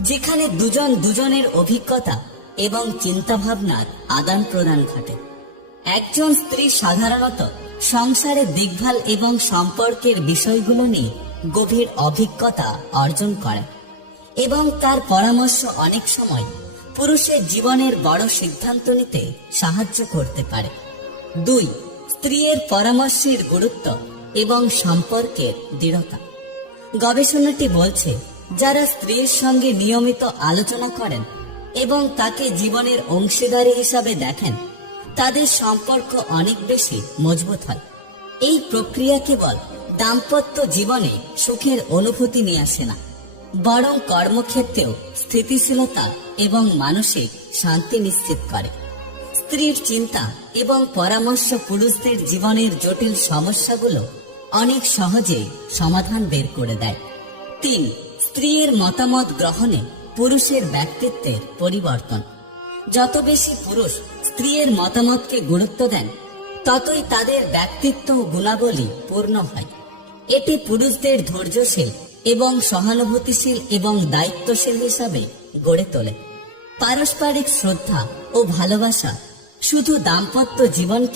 যেখানে দুজন দুজনের অভিজ্ঞতা এবং চিন্তাভাবনার আদান প্রদান ঘটে। একজন স্ত্রী সাধারণত সংসারে দেখভাল এবং সম্পর্কের বিষয়গুলো নিয়ে গভীর অভিজ্ঞতা অর্জন করেন এবং তার পরামর্শ অনেক সময় পুরুষের জীবনের বড় সিদ্ধান্ত নিতে সাহায্য করতে পারে। দুই, স্ত্রীর পরামর্শের গুরুত্ব এবং সম্পর্কের দৃঢ়তা। গবেষণাটি বলছে যারা স্ত্রীর সঙ্গে নিয়মিত আলোচনা করেন এবং তাকে জীবনের অংশীদারী হিসাবে দেখেন, তাদের সম্পর্ক অনেক বেশি মজবুত হয়। এই প্রক্রিয়া কেবল দাম্পত্য জীবনে সুখের অনুভূতি নিয়ে আসে না, বরং কর্মক্ষেত্রেও স্থিতিশীলতা এবং মানসিক শান্তি নিশ্চিত করে। স্ত্রীর চিন্তা এবং পরামর্শ পুরুষদের জীবনের জটিল সমস্যাগুলো অনেক সহজে সমাধান বের করে দেয়। তিন স্ত্রীর মতামত গ্রহণে পুরুষের ব্যক্তিত্বের পরিবর্তন। যত বেশি পুরুষ স্ত্রীর মতামতকে গুরুত্ব দেন, ততই তাদের ব্যক্তিত্ব ও গুণাবলী পূর্ণ হয়। এটি পুরুষদের ধৈর্যশীল এবং সহানুভূতিশীল এবং দায়িত্বশীল হিসাবে গড়ে তোলে। পারস্পরিক শ্রদ্ধা ও ভালোবাসা শুধু দাম্পত্য জীবন